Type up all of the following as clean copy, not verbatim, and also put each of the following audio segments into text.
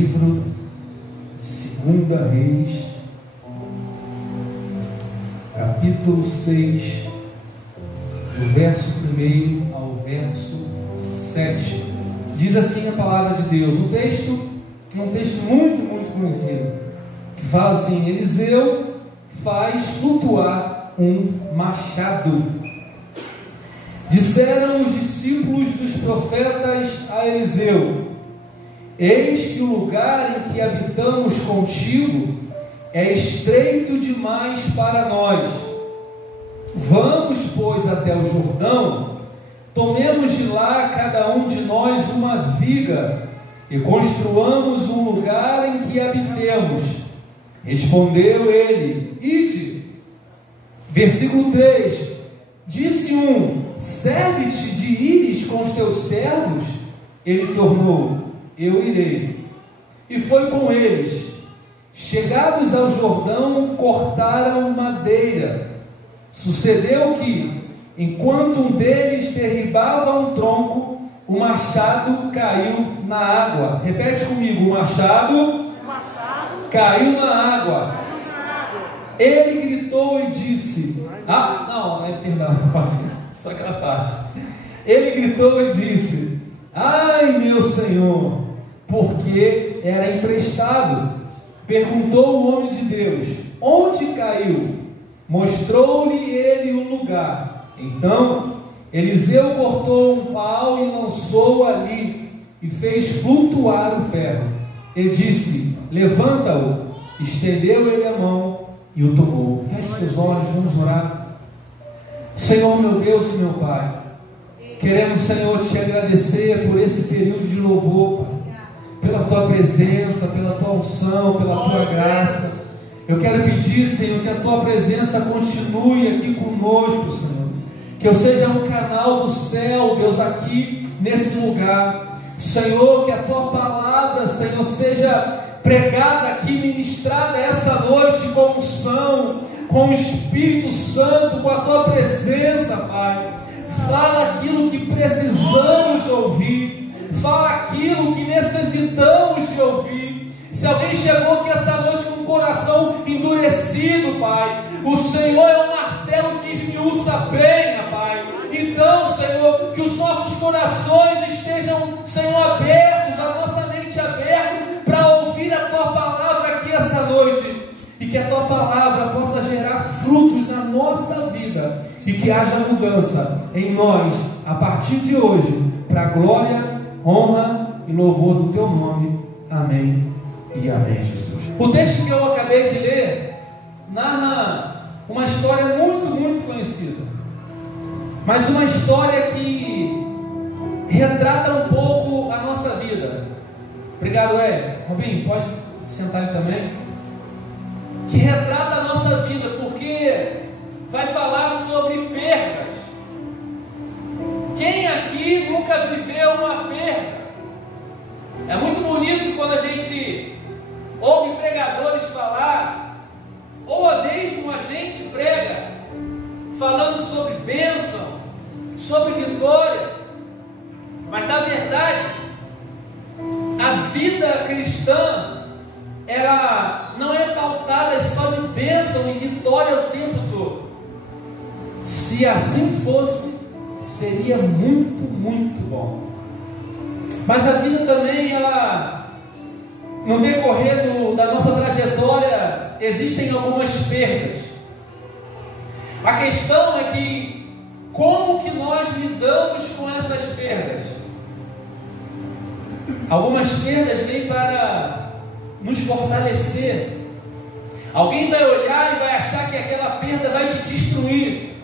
livro de 2 Reis, capítulo 6, do verso 1 ao verso 7. Diz assim a palavra de Deus. Um texto muito conhecido, que fala assim: Eliseu faz flutuar um machado. Disseram os discípulos dos profetas a Eliseu: Eis que o lugar em que habitamos contigo é estreito demais para nós. Vamos, pois, até o Jordão, tomemos de lá cada um de nós uma viga e construamos um lugar em que habitemos. Respondeu ele: Ide. Versículo 3: Disse um: Serve-te de ires com os teus servos? Ele tornou: Eu irei. E foi com eles. Chegados ao Jordão, cortaram madeira. Sucedeu que, enquanto um deles derribava um tronco, o machado caiu na água. Repete comigo: o machado caiu na água. Ele gritou e disse: só aquela parte. Ele gritou e disse: Ai, meu Senhor, porque era emprestado. Perguntou o homem de Deus: Onde caiu? Mostrou-lhe ele o lugar. Então Eliseu cortou um pau e lançou ali, e fez flutuar o ferro. E disse: Levanta-o. Estendeu ele a mão e o tomou. Feche seus olhos, vamos orar. Senhor, meu Deus e meu Pai, queremos, Senhor, te agradecer por esse período de louvor, Pai, pela tua presença, pela tua unção, pela tua graça. Eu quero pedir, Senhor, que a tua presença continue aqui conosco, Senhor. Que eu seja um canal do céu, Deus, aqui nesse lugar. Senhor, que a tua palavra, Senhor, seja pregada aqui, ministrada essa noite com unção, com o Espírito Santo, com a tua presença, Pai. Fala aquilo que precisamos ouvir, fala aquilo que necessitamos de ouvir. Se alguém chegou aqui essa noite com o coração endurecido, Pai, o Senhor é um martelo que esmiuça a penha, Pai. Então, Senhor, que os nossos corações estejam, Senhor, abertos, a nossa mente aberta para ouvir a tua palavra aqui essa noite, e que a tua palavra possa gerar frutos na nossa vida, e que haja mudança em nós a partir de hoje, para a glória, honra e louvor do teu nome. Amém e amém, Jesus. O texto que eu acabei de ler narra uma história muito conhecida, mas uma história que retrata um pouco a nossa vida. Obrigado, Ed. Robinho, pode sentar aí também. Que retrata a nossa vida, porque vai falar sobre perdas. Quem aqui nunca viveu uma perda? É muito bonito quando a gente ouve pregadores falar, ou mesmo a gente prega, falando sobre bênção, sobre vitória. Mas na verdade, a vida cristã, ela não é pautada só de bênção e vitória o tempo todo. Se assim fosse, seria muito bom. Mas a vida também, ela, no decorrer da nossa trajetória, existem algumas perdas. A questão é que, como que nós lidamos com essas perdas? Algumas perdas vêm para nos fortalecer. Alguém vai olhar e vai achar que aquela perda vai te destruir.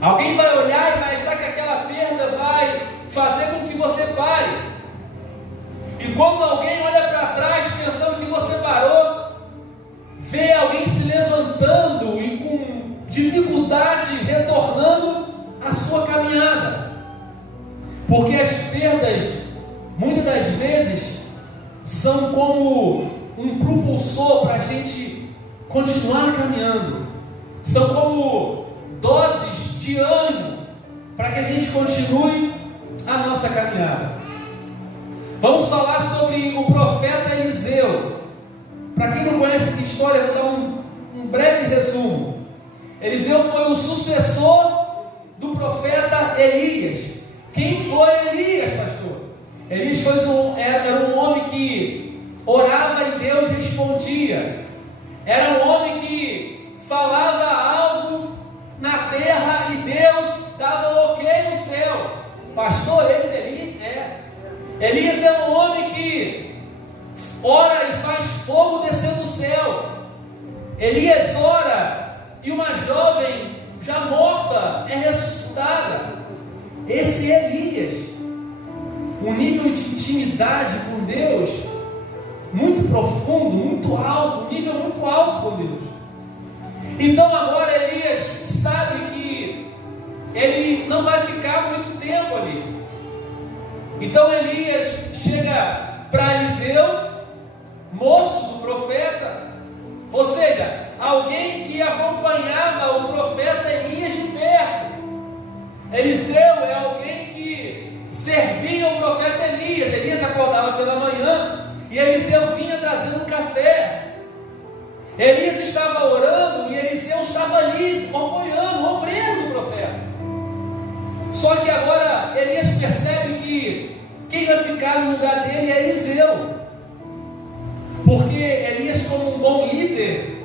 Alguém vai olhar e vai achar que aquela perda vai fazer com que você pare. E quando alguém olha para trás pensando que você parou, vê alguém se levantando e com dificuldade retornando a sua caminhada. Porque as perdas, muitas das vezes, são como um propulsor para a gente continuar caminhando. São como doses de ânimo para que a gente continue a nossa caminhada. Vamos falar sobre o profeta Eliseu. Eliseu foi o sucessor do profeta Elias. Quem foi Elias, pastor? Elias era um homem que orava e Deus respondia. Era um homem que falava algo na terra e Deus dava ok no céu. Pastor, esse Elias é. Elias é um homem que ora e faz fogo descer do céu. Elias ora e uma jovem já morta é ressuscitada. Esse é Elias. Um nível de intimidade com Deus muito profundo, muito alto, um nível muito alto com Deus. Então agora Elias sabe que ele não vai ficar muito tempo ali. Então Elias chega para Eliseu, moço do profeta, ou seja, alguém que acompanhava o profeta Elias de perto. Eliseu é alguém que servia o profeta Elias. Elias acordava pela manhã e Eliseu vinha trazendo um café. Elias estava orando e Eliseu estava ali acompanhando, o obreiro do profeta. Só que agora Elias percebe que quem vai ficar no lugar dele é Eliseu. Porque Elias, como um bom líder,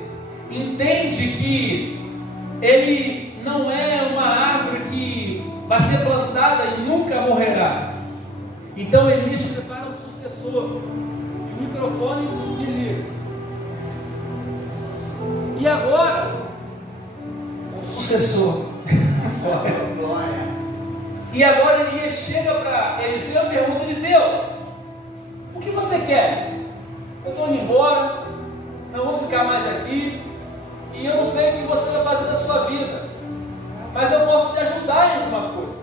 entende que ele não é uma árvore que vai ser plantada e nunca morrerá. Então Elias prepara um sucessor. E o microfone desliga. E agora, o sucessor. E agora Elias chega para Eliseu e pergunta: Eliseu, o que você quer? Eu estou indo embora, não vou ficar mais aqui, e eu não sei o que você vai fazer da sua vida, mas eu posso te ajudar em alguma coisa.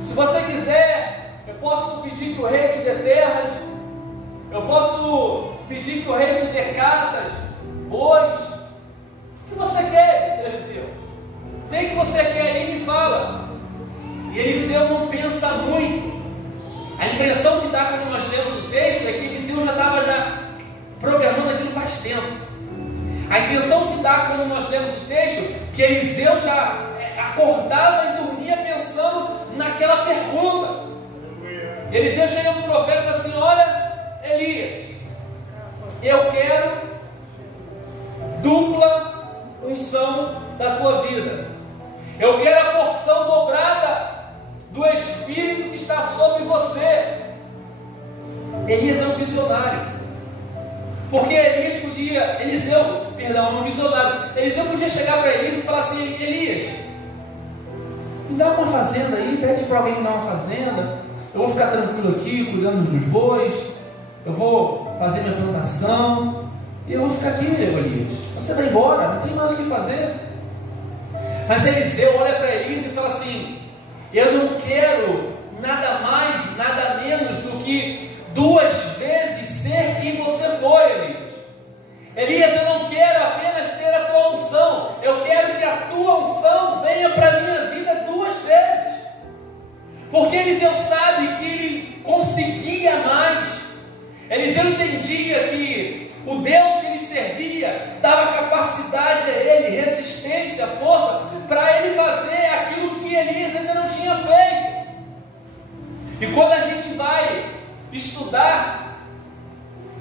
Se você quiser, eu posso pedir que o rei te dê terras, eu posso pedir que o rei te dê casas, bois. O que você quer, Eliseu? Vem que você quer e me fala. E Eliseu não pensa muito. A impressão que dá quando nós lemos o texto é que Eliseu já estava programando aquilo faz tempo. A impressão que dá quando nós lemos o texto que Eliseu já acordava e dormia pensando naquela pergunta. Eliseu chega para o profeta e diz assim: olha, Elias, eu quero dupla unção da tua vida. Eu quero a porção dobrada do Espírito que está sobre você. Elias é um visionário. Porque Eliseu é um visionário. Eliseu podia chegar para Elias e falar assim: Elias, me dá uma fazenda aí, pede para alguém me dar uma fazenda, eu vou ficar tranquilo aqui, cuidando dos bois, eu vou fazer minha plantação, e eu vou ficar aqui, Elias. Você vai embora, não tem mais o que fazer. Mas Eliseu olha para Elias e fala assim: eu não quero nada mais, nada menos do que 2 vezes ser quem você foi, Elias. Elias, eu não quero apenas ter a tua unção, eu quero que a tua unção venha para a minha vida 2 vezes. Porque Eliseu sabe que ele conseguia mais. Eliseu entendia que o Deus que ele servia dava capacidade a ele, resistência, força, para ele fazer aquilo que Elias ainda não tinha feito. E quando a gente vai estudar,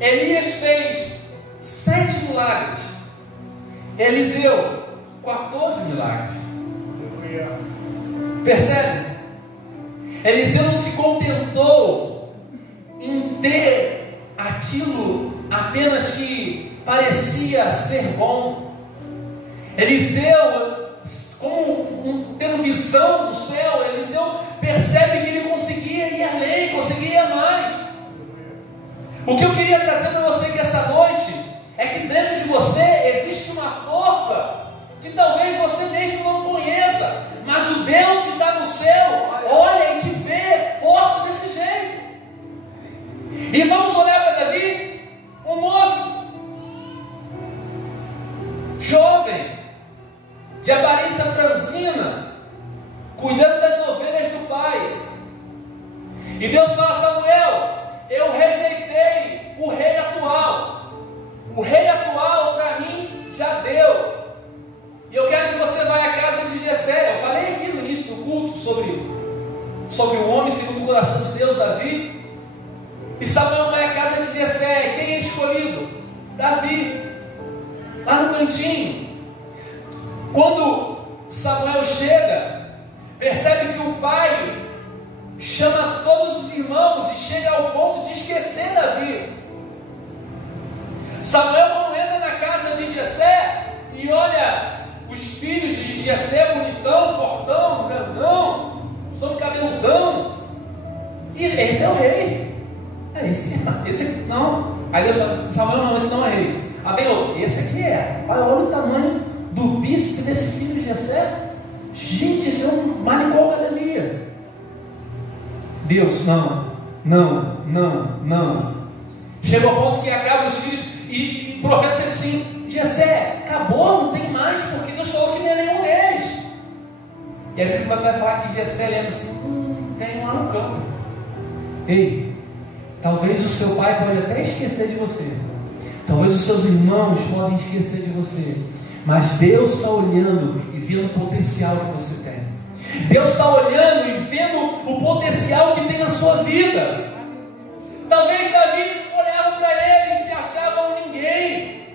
Elias fez 7 milagres, Eliseu 14 milagres. Percebe? Eliseu não se contentou em ter aquilo apenas que parecia ser bom. Eliseu, tendo visão do céu, Eliseu percebe que ele conseguia ir além, conseguia ir mais. O que eu queria trazer para você aqui essa noite é que dentro de você existe uma força que talvez você mesmo não conheça, mas o Deus que está no céu olha e te vê forte desse jeito. E vamos olhar para Davi, um moço jovem, de aparência franzina, cuidando das ovelhas do pai. E Deus fala: Samuel, eu rejeitei o rei atual. O rei atual para mim já deu. E eu quero que você vá no cantinho. Quando Samuel chega, percebe que o pai chama todos os irmãos e chega ao ponto de esquecer Davi. Samuel, quando entra na casa de Jessé e olha os filhos de Jessé, bonitão, fortão, grandão, sobre cabeludão, e esse é o rei. Esse não. Aí Deus fala, Samuel, não, esse não é rei. Aí vem outro, esse aqui é. Olha o tamanho do bíceps desse filho de Jessé. Gente, isso é um manicol academia. Deus, não. Chega ao ponto que acaba os filhos e o profeta diz assim, Jessé, acabou, não tem mais, porque Deus falou que não é nenhum deles. E a Bíblia vai falar que Jessé lembra assim, tem um lá no campo. Ei, talvez o seu pai pode até esquecer de você, talvez os seus irmãos podem esquecer de você, mas Deus está olhando e vendo o potencial que você tem. Deus está olhando e vendo o potencial que tem na sua vida. Talvez Davi olhava para ele e se achava um ninguém.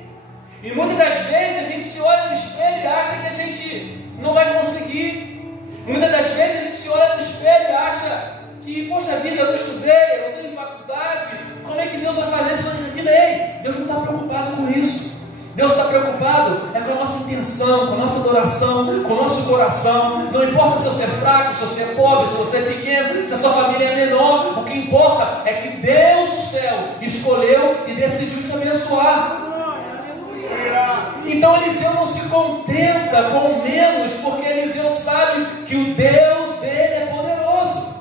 E muitas das vezes a gente se olha no espelho e acha que a gente não vai conseguir. Muitas das vezes a gente se olha no espelho e acha que, poxa vida, eu não estudei, eu não tenho faculdade, como é que Deus vai fazer isso na minha vida? Ei, Deus não está preocupado com isso. Deus está preocupado é com a nossa intenção, com a nossa adoração, com o nosso coração. Não importa se você é fraco, se você é pobre, se você é pequeno, se a sua família é menor. O que importa é que Deus do céu escolheu e decidiu te abençoar. Então Eliseu não se contenta com menos, porque Eliseu sabe que o Deus dele é poderoso.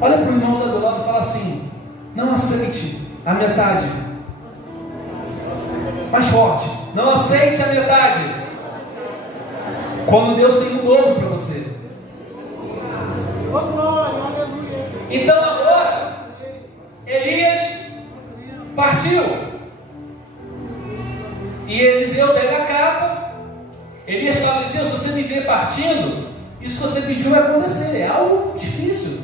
Olha para o irmão que está do lado e fala assim, não aceite a metade. Mais forte, não aceite a metade. Quando Deus tem um dobro para você. Então agora Elias partiu e Eliseu pega a capa. Elias fala, Eliseu, se você me ver partindo, isso que você pediu vai acontecer. É algo difícil.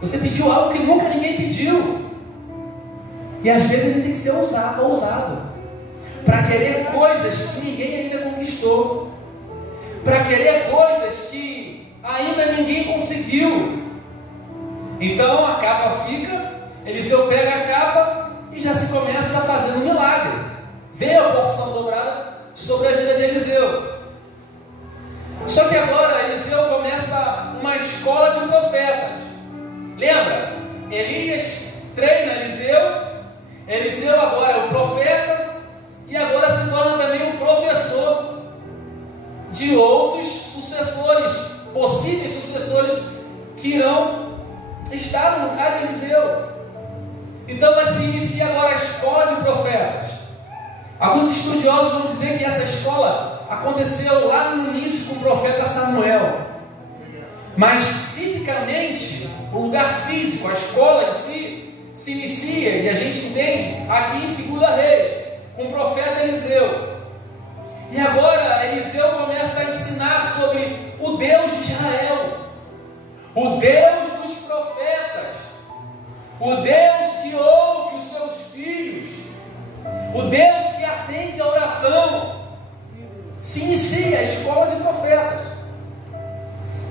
Você pediu algo que nunca ninguém pediu. E às vezes a gente tem que ser ousado para querer coisas que ninguém ainda conquistou, para querer coisas que ainda ninguém conseguiu. Então a capa fica, Eliseu pega a capa e já se começa a fazer um milagre. Vê a porção dobrada sobre a vida de Eliseu. Só que agora Eliseu começa uma escola de profetas. Lembra? Elias treina Eliseu, Eliseu agora é o profeta, e agora se torna também um professor de outros sucessores, possíveis sucessores que irão estar no lugar de Eliseu. Então vai se iniciar agora a escola de profetas. Alguns estudiosos vão dizer que essa escola aconteceu lá no início com o profeta Samuel. Mas fisicamente, o lugar físico, a escola em si, se inicia, e a gente entende, aqui em 2 Reis, com o profeta Eliseu. E agora Eliseu começa a ensinar sobre o Deus de Israel, o Deus dos profetas, o Deus que ouve os seus filhos, o Deus que atende a oração. Se inicia a escola de profetas.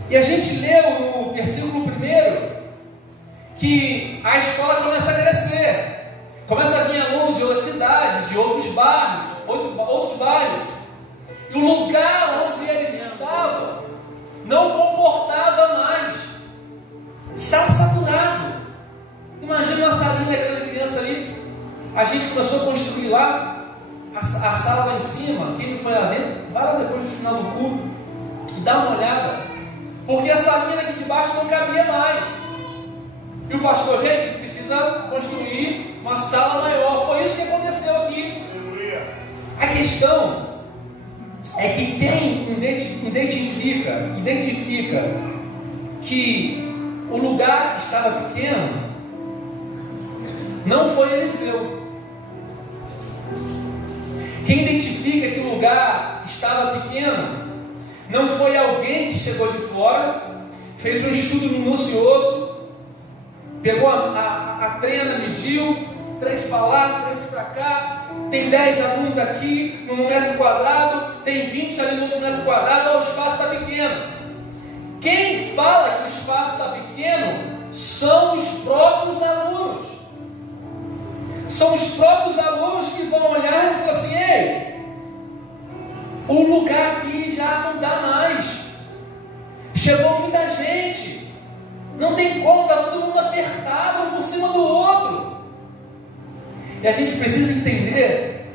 E a gente leu no versículo 1 que a escola começa a crescer. Começa a vir aluno de outra cidade, de outros bairros, outros bairros. E o lugar onde eles estavam não comportava mais. Estava saturado. Imagina uma salinha daquela criança ali. A gente começou a construir lá a sala lá em cima. Quem não foi lá ver, vai lá depois do final do culto e dá uma olhada. Porque a salinha daqui de baixo não cabia mais. E o pastor, gente, precisa construir uma sala maior. Foi isso que aconteceu aqui. A questão é que quem identifica que o lugar estava pequeno não foi Eliseu. Quem identifica que o lugar estava pequeno não foi alguém que chegou de fora, fez um estudo minucioso, pegou a trena, mediu 3 para lá, 3 para cá, tem 10 alunos aqui no metro quadrado, tem 20 ali no outro metro quadrado, o espaço está pequeno. Quem fala que o espaço está pequeno são os próprios alunos. São os próprios alunos que vão olhar e falar assim: ei, o lugar aqui já não dá mais. Chegou muita gente. Não tem como, está todo mundo apertado um por cima do outro. E a gente precisa entender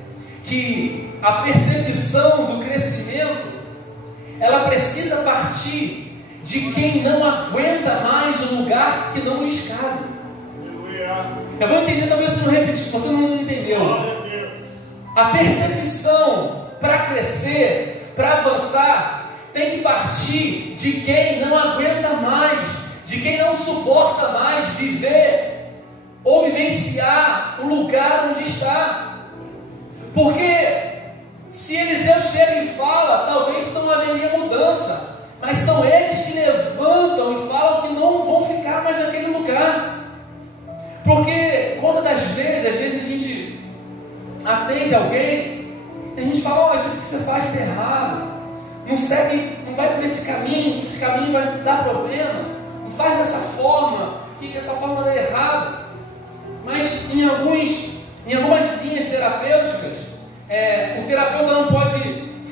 que a percepção do crescimento, ela precisa partir de quem não aguenta mais o lugar que não lhes cabe. Eu vou entender, talvez você não repetir, você não entendeu. A percepção para crescer, para avançar, tem que partir de quem não aguenta mais, de quem não suporta mais viver ou vivenciar o lugar onde está. Porque se Eliseu chega e fala, talvez não haveria mudança, mas são eles que levantam e falam que não vão ficar mais naquele lugar. Porque quando às vezes a gente atende alguém, a gente fala: isso que você faz está errado, não segue, não vai por esse caminho vai dar problema, não faz dessa forma, que essa forma dá errado. Mas em algumas linhas terapêuticas, o terapeuta não pode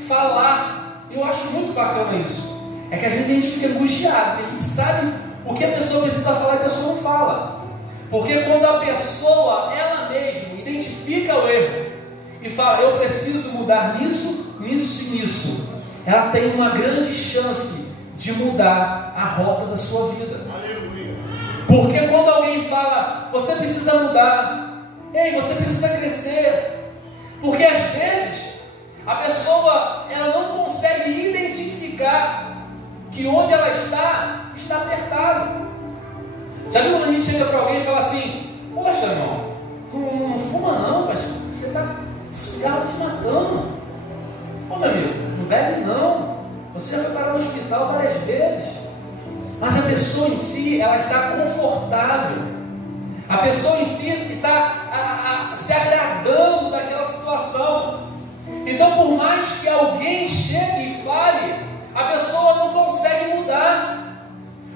falar. Eu acho muito bacana isso. É que às vezes a gente fica angustiado, porque a gente sabe o que a pessoa precisa falar e a pessoa não fala. Porque quando a pessoa, ela mesma, identifica o erro e fala: eu preciso mudar nisso, nisso e nisso, ela tem uma grande chance de mudar a rota da sua vida. Aleluia. Porque quando alguém fala: você precisa mudar, ei, você precisa crescer, porque às vezes a pessoa, ela não consegue identificar que onde ela está apertado. Já viu quando a gente chega para alguém e fala assim: poxa, irmão, não fuma não, mas você está cigarro te matando. Ô, meu amigo, não bebe não, você já foi parar no hospital várias vezes. Mas a pessoa em si, ela está confortável, a pessoa em si está se agradando daquela situação. Então, por mais que alguém chegue e fale, a pessoa não consegue mudar,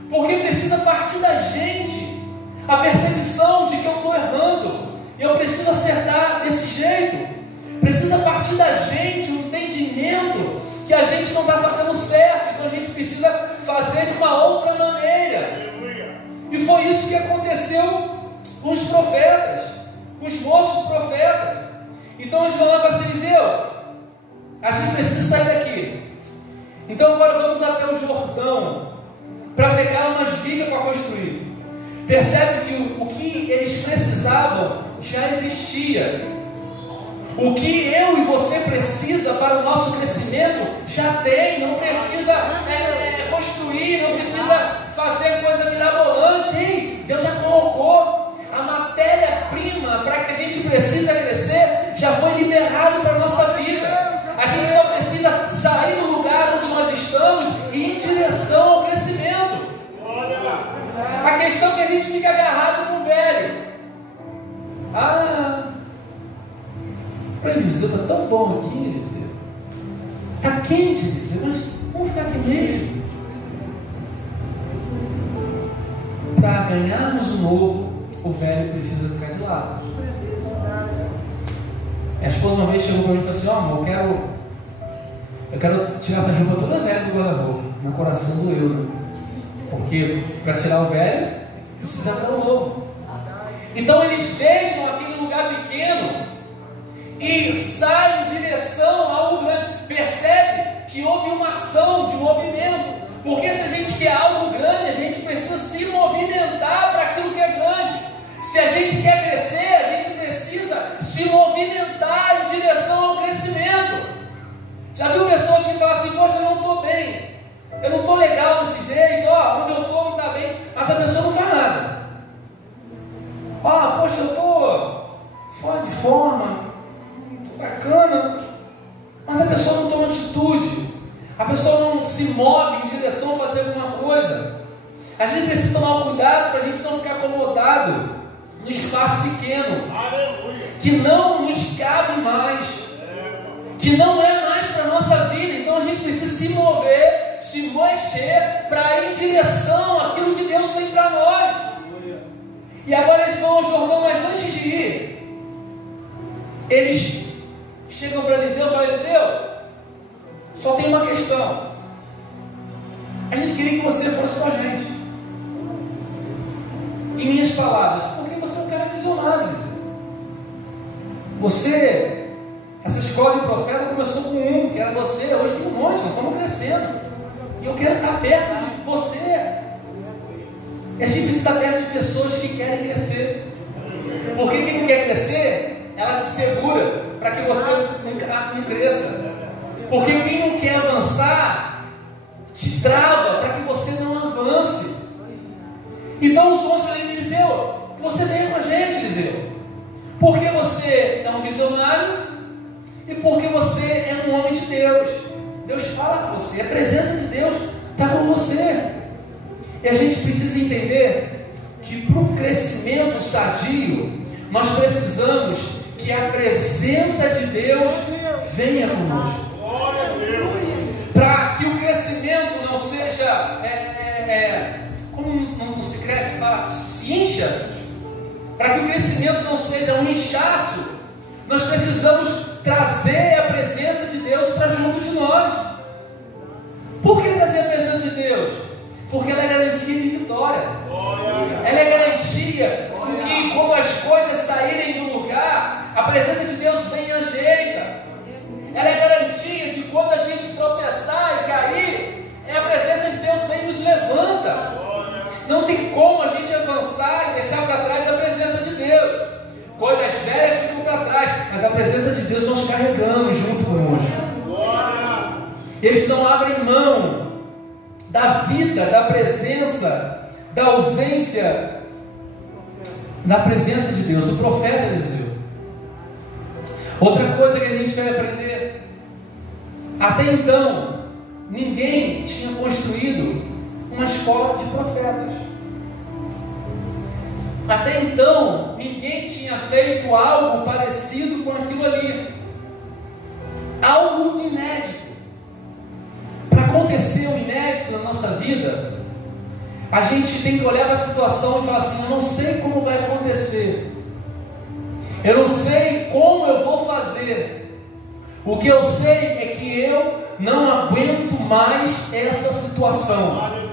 porque precisa partir da gente a percepção de que eu estou errando, eu preciso acertar desse jeito. Precisa partir da gente o entendimento que a gente não está fazendo certo, então a gente precisa fazer de uma outra maneira. E foi isso que aconteceu com os profetas, com os moços profetas. Então eles vão lá para Eliseu: a gente precisa sair daqui. Então agora vamos até o Jordão para pegar umas vigas para construir. Percebe que o que eles precisavam já existia. O que eu e você precisa para o nosso crescimento já tem. Não precisa construir, não precisa fazer coisa mirabolante. Ei, Deus já colocou a matéria-prima para que a gente precisa crescer, já foi liberado para a nossa vida. A gente só precisa sair do lugar onde nós estamos e ir em direção ao crescimento. A questão é que a gente fica agarrado com o velho. O Eliseu está tão bom aqui, Eliseu. Está quente, Eliseu, mas vamos ficar aqui mesmo. Para ganharmos o novo, o velho precisa ficar de lado. Minha esposa uma vez chegou para mim e falou assim: amor, eu quero tirar essa roupa toda velha do guarda-roupa. Meu coração doeu, né? Porque para tirar o velho, precisa dar o novo. Então eles deixam aquele lugar pequeno e saem em direção a algo grande. Percebe que houve uma ação de movimento. Porque se a gente quer algo grande, a gente precisa se movimentar para aquilo que é grande. Se a gente quer crescer, a gente precisa se movimentar em direção ao crescimento. Já viu pessoas que falam assim: poxa, eu não estou bem, eu não estou legal desse jeito, onde eu estou não está bem, mas a pessoa não faz nada. Poxa, eu estou fora de forma, estou bacana, mas a pessoa não toma atitude, a pessoa não se move em direção a fazer alguma coisa. A gente precisa tomar cuidado para a gente não ficar acomodado no espaço pequeno, que não nos cabe mais. que não é mais para a nossa vida. Então a gente precisa se mover, se mexer para ir em direção àquilo que Deus tem para nós. E agora eles vão ao Jordão, mas antes de ir, eles chegam para Eliseu e falam: Eliseu, só tem uma questão. A gente queria que você fosse com a gente. Em minhas palavras, porque você é um cara visionário, Eliseu. Você, essa escola de profeta começou com um, que era você, hoje tem um monte, nós estamos crescendo. E eu quero estar perto de você. E a gente precisa estar perto de pessoas que querem crescer. Porque quem não quer crescer, ela te segura para que você não cresça. Porque quem não quer avançar, te trava para que você não avance. Então os outros falam: Eliseu, que você venha com a gente, Eliseu. Porque você é um visionário e porque você é um homem de Deus. Deus fala com você, a presença de Deus está com você. E a gente precisa entender que para o crescimento sadio, nós precisamos que a presença de Deus venha conosco. Para que o crescimento não seja, como não se cresce, fala, se incha. Para que o crescimento não seja um inchaço, nós precisamos trazer a presença de Deus para junto de nós. Por que trazer a presença de Deus? Porque ela é garantia de vitória. Ela é garantia de que, quando as coisas saírem do lugar, a presença de Deus vem e ajeita. Ela é garantia de quando a gente tropeçar e cair, a presença de Deus vem e nos levanta. Não tem como a gente avançar e deixar para trás a presença de Deus. Coisas velhas ficam para trás, mas a presença de Deus nós carregamos junto conosco. Eles não abrem mão da vida, da presença, da ausência da presença de Deus. O profeta Eliseu. Outra coisa que a gente vai aprender: até então ninguém tinha construído uma escola de profetas. Até então ninguém tinha feito algo parecido com aquilo ali, algo inédito. Para acontecer o inédito na nossa vida, a gente tem que olhar para a situação e falar assim: eu não sei como vai acontecer, eu não sei como eu vou fazer. O que eu sei é que eu não aguento mais essa situação.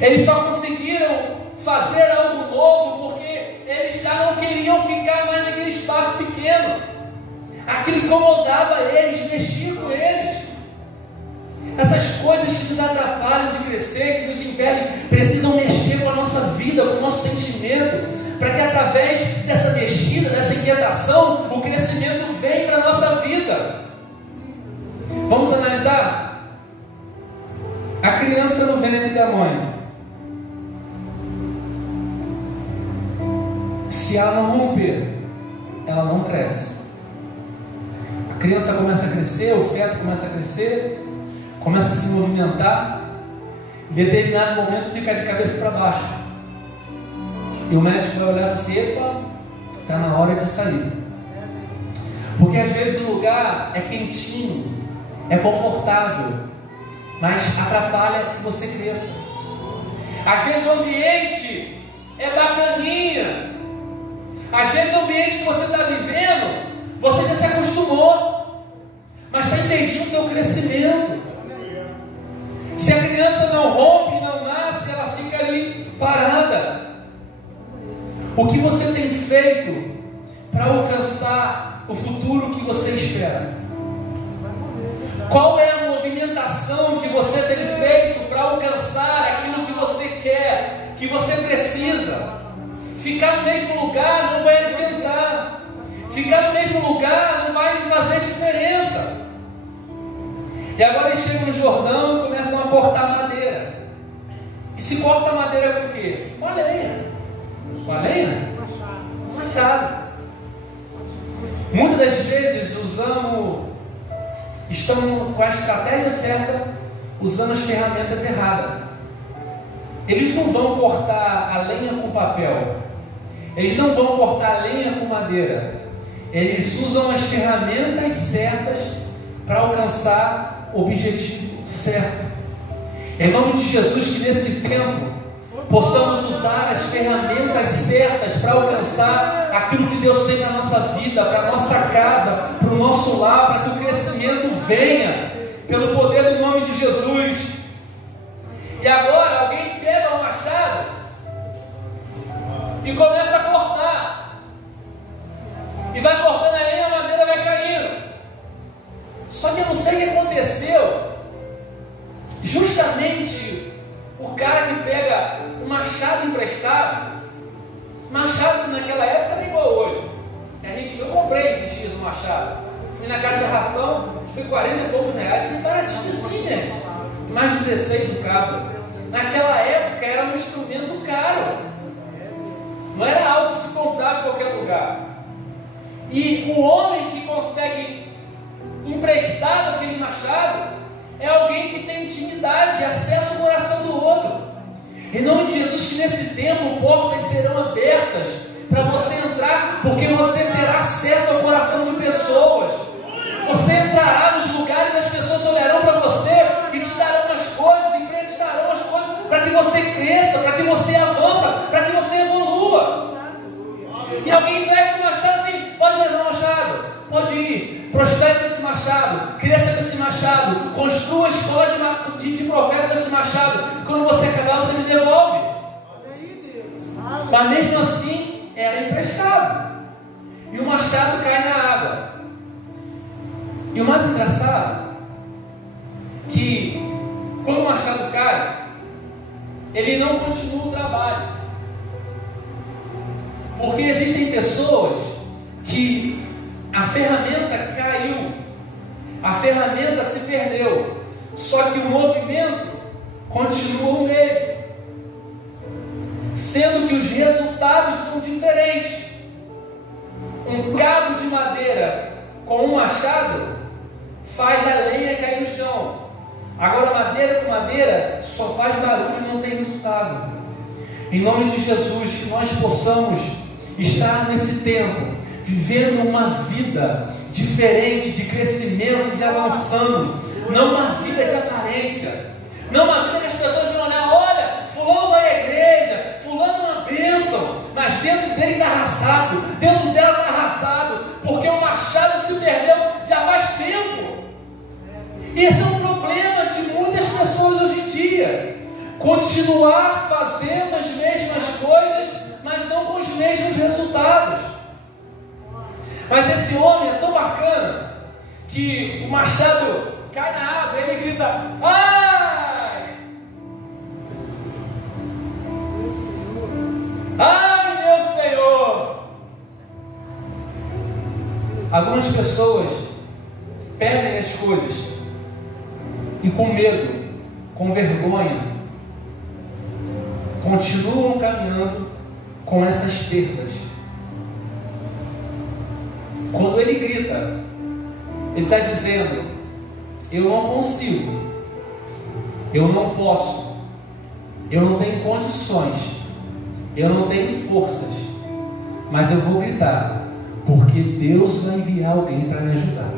Eles só conseguiram fazer algo novo porque eles já não queriam ficar mais naquele espaço pequeno. Aquilo incomodava eles, mexia com eles. Essas coisas que nos atrapalham de crescer, que nos impedem, precisam mexer com a nossa vida, com o nosso sentimento, para que através dessa mexida, dessa inquietação, o crescimento venha para a nossa vida. Vamos analisar? A criança no ventre da mãe, se ela não romper, ela não cresce. A criança começa a crescer, o feto começa a crescer, começa a se movimentar, em determinado momento fica de cabeça para baixo. E o médico vai olhar e fala assim: epa, está na hora de sair. Porque às vezes o lugar é quentinho, é confortável, mas atrapalha que você cresça. Às vezes o ambiente é bacaninha, às vezes o ambiente que você está vivendo, você já se acostumou, mas está impedindo o teu crescimento. Se a criança não rompe, não nasce, ela fica ali parada. O que você tem feito para alcançar o futuro que você espera? Qual é a movimentação que você tem feito para alcançar aquilo que você quer, que você precisa? Ficar no mesmo lugar não vai adiantar. Ficar no mesmo lugar não vai fazer diferença. E agora eles chegam no Jordão e começam a cortar madeira. E se corta madeira com o quê? Com a lenha. Com a lenha? Com machado. Muitas das vezes estamos com a estratégia certa, usando as ferramentas erradas. Eles não vão cortar a lenha com papel. Eles não vão cortar a lenha com madeira. eles usam as ferramentas certas para alcançar o objetivo certo. Em nome de Jesus, que nesse tempo possamos usar as ferramentas certas para alcançar aquilo que Deus tem na nossa vida, para a nossa casa, para o nosso lar, para que o crescimento venha, pelo poder do nome de Jesus. E agora alguém pega o machado e começa a cortar, e vai cortando aí, a madeira vai caindo. Só que eu não sei o que aconteceu. Justamente o cara que pega o machado emprestado, machado naquela época não é igual hoje. Eu comprei esses dias um machado, fui na casa de ração, foi 40 e poucos reais, foi baratinho assim, gente, mais 16 no caso. Naquela época era um instrumento caro, não era algo que se comprava em qualquer lugar. E o homem que consegue emprestado aquele machado é alguém que tem intimidade, acesso ao coração do outro. Em nome de Jesus, que nesse tempo portas serão abertas para você entrar, porque você terá acesso ao coração de pessoas. Você entrará nos lugares, as pessoas olharão para você e te darão as coisas, emprestarão as coisas para que você cresça, para que você avança, para que você evolua. E alguém empresta um machado assim, pode levar o machado, pode ir, prospere com esse machado, cresça com esse machado, construa a escola de profeta com esse machado. Quando você acabar, você me devolve. Mas mesmo assim, era emprestado. E o machado cai na água. E o mais engraçado, que quando o machado cai, ele não continua o trabalho. Porque existem pessoas que a ferramenta caiu, a ferramenta se perdeu, só que o movimento continua o mesmo, sendo que os resultados são diferentes. Um cabo de madeira com um machado faz a lenha cair no chão. Agora madeira com madeira só faz barulho e não tem resultado. Em nome de Jesus, que nós possamos estar nesse tempo vivendo uma vida diferente, de crescimento, de avançando, não uma vida de aparência, não uma vida que as pessoas vão olhar, olha, fulano vai à igreja, fulano é uma bênção, mas dentro dele está arrasado, dentro dela está arrasado, porque o machado se perdeu já faz tempo. Esse é um problema de muitas pessoas hoje em dia, continuar fazendo as mesmas coisas, mas não com os mesmos resultados. Mas esse homem é tão bacana que o machado cai na água e ele grita: ai! Ai, meu Senhor! Algumas pessoas perdem as coisas e com medo, com vergonha, continuam caminhando com essas perdas. Quando ele grita, ele está dizendo: eu não consigo, eu não posso, eu não tenho condições, eu não tenho forças, mas eu vou gritar, porque Deus vai enviar alguém para me ajudar.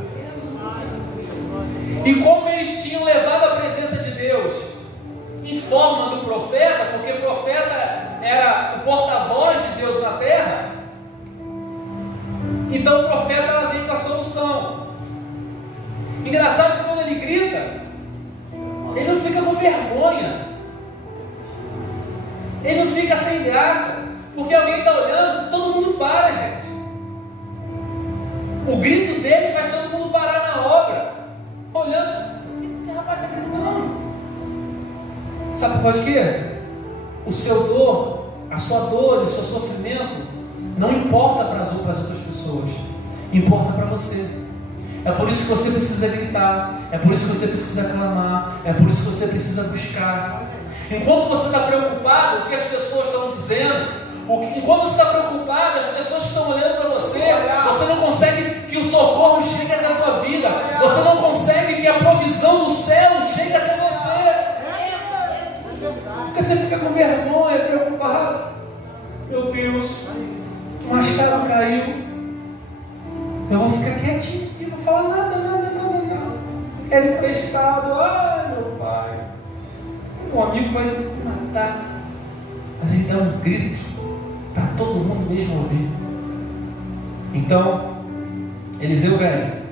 E como eles tinham levado a presença de Deus em forma do profeta, porque o profeta era o porta-voz de Deus na terra, então o profeta vem com a solução. Engraçado que quando ele grita, ele não fica com vergonha, ele não fica sem graça, porque alguém está olhando, todo mundo para, gente. O grito dele faz todo mundo parar na obra, olhando, o que o rapaz está gritando? Sabe por quê? O seu dor, a sua dor, o seu sofrimento não importa para as outras pessoas, importa para você. É por isso que você precisa gritar, é por isso que você precisa clamar, é por isso que você precisa buscar. Enquanto você está preocupado com o que as pessoas estão dizendo, enquanto você está preocupado, as pessoas estão olhando para você, você não consegue que o socorro chegue até a tua vida, você não consegue que a provisão do céu chegue até você. Porque você fica com vergonha, preocupado. Meu Deus, o machado caiu. eu vou ficar quietinho e não vou falar nada. Era emprestado, ai meu pai, o amigo vai me matar. Mas ele dá um grito para todo mundo mesmo ouvir. Então Eliseu vem.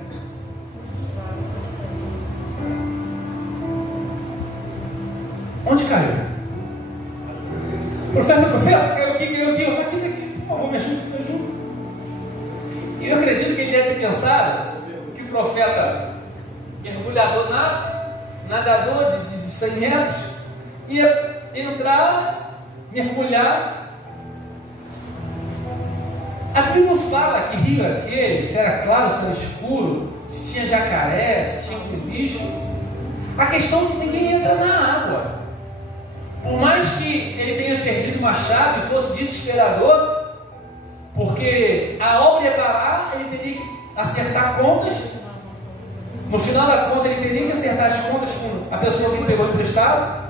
Onde caiu? Profeta, caiu aqui, por favor, me ajuda. E eu acredito que ele deve ter pensado que o profeta, mergulhador nato, nadador de 100 metros, ia entrar, mergulhar. A Bíblia não fala que rio é aquele, se era claro, se era escuro, se tinha jacaré, se tinha um bicho. A questão é que ninguém entra na água. Por mais que ele tenha perdido uma chave e fosse desesperador, porque a obra ia parar, ele teria que acertar contas. No final da conta, ele teria que acertar as contas com a pessoa que pegou emprestado,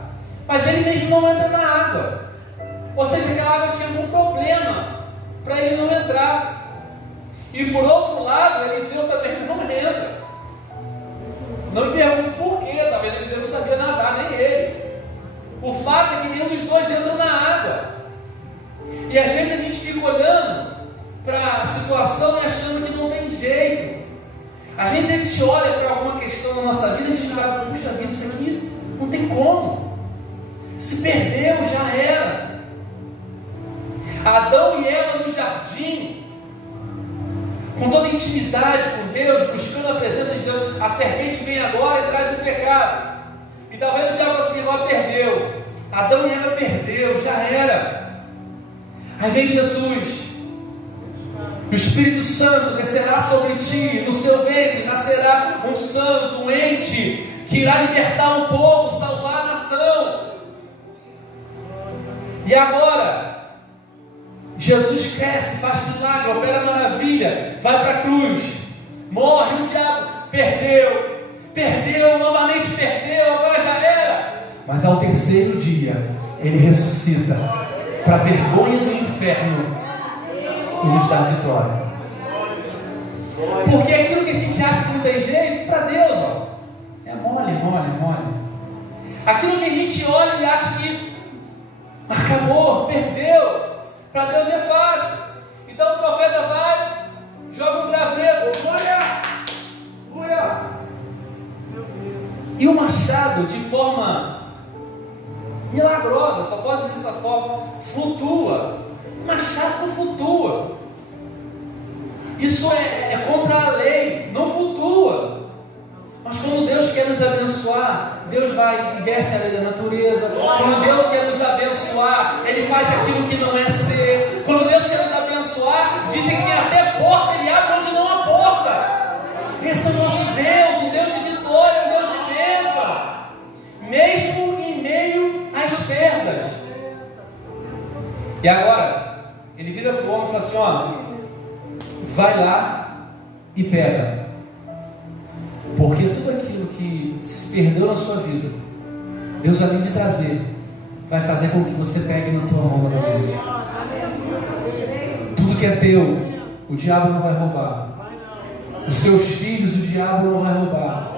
mas ele mesmo não entra na água. Ou seja, aquela água tinha algum problema para ele não entrar. E por outro lado, Eliseu também não entra. Não me pergunte por quê, talvez Eliseu não sabia nadar, nem ele. O fato é que nenhum dos dois entra na água. E às vezes a gente fica olhando para a situação e achando que não tem jeito. Às vezes a gente olha para alguma questão na nossa vida e a gente fala, puxa vida, isso aqui não tem como. Se perdeu, já era. Adão e Eva no jardim, com toda intimidade com Deus, buscando a presença de Deus. A serpente vem agora e traz o pecado. E talvez o diabo assim, agora perdeu. Adão e Eva perdeu, já era. Aí vem Jesus. O Espírito Santo descerá sobre ti, no seu ventre nascerá um santo, um ente, que irá libertar um povo, salvar a nação. E agora, Jesus cresce, faz milagre, opera maravilha, vai para a cruz, morre, o diabo perdeu, novamente perdeu, agora já era. Mas ao terceiro dia, ele ressuscita, para a vergonha do inferno, e nos dá a vitória. Porque aquilo que a gente acha que não tem jeito, para Deus, ó, é mole. Aquilo que a gente olha e acha que acabou, perdeu, para Deus é fácil. Então o profeta vai, joga um graveto, olha! E o machado, de forma milagrosa, só pode dizer dessa forma, flutua. O machado não flutua. Isso é contra a lei, não flutua. Mas quando Deus quer nos abençoar, Deus vai, inverte a lei da natureza. Quando Deus quer nos abençoar, Ele faz aquilo que não é ser. Quando Deus quer nos abençoar, dizem que tem até porta, Ele abre onde não há porta. Esse é o nosso Deus, um Deus de vitória, um Deus de bênção, mesmo em meio às perdas. E agora, ele vira para o homem e fala assim, ó, vai lá e pega. Porque tudo aquilo que se perdeu na sua vida, Deus, além de trazer, vai fazer com que você pegue na tua mão novamente. Tudo que é teu, o diabo não vai roubar. Os teus filhos, o diabo não vai roubar.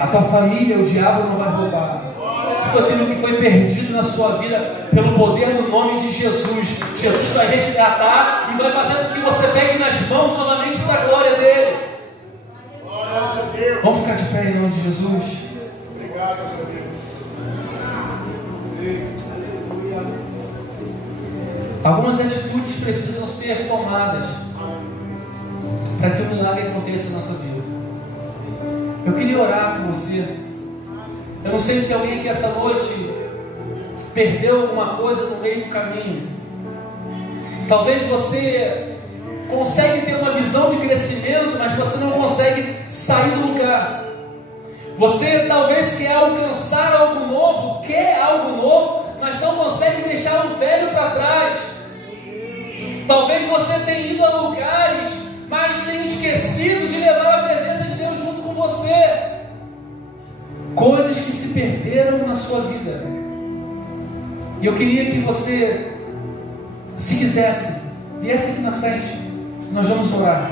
A tua família, o diabo não vai roubar. Tudo aquilo que foi perdido na sua vida, pelo poder do nome de Jesus, Jesus vai resgatar e vai fazer com que você pegue nas mãos novamente para a glória dele. Vamos ficar de pé em nome de Jesus. Obrigado, Deus. Algumas atitudes precisam ser tomadas para que o milagre aconteça na nossa vida. Eu queria orar por você. Eu não sei se alguém aqui essa noite perdeu alguma coisa no meio do caminho. Talvez você consegue ter uma visão de crescimento, mas você não consegue sair do lugar. Você talvez quer alcançar algo novo, mas não consegue deixar o velho para trás. Talvez você tenha ido a lugares, mas tenha esquecido de levar a presença de Deus junto com você. Coisas que se perderam na sua vida. E eu queria que você, se quisesse, viesse aqui na frente. Nós vamos orar.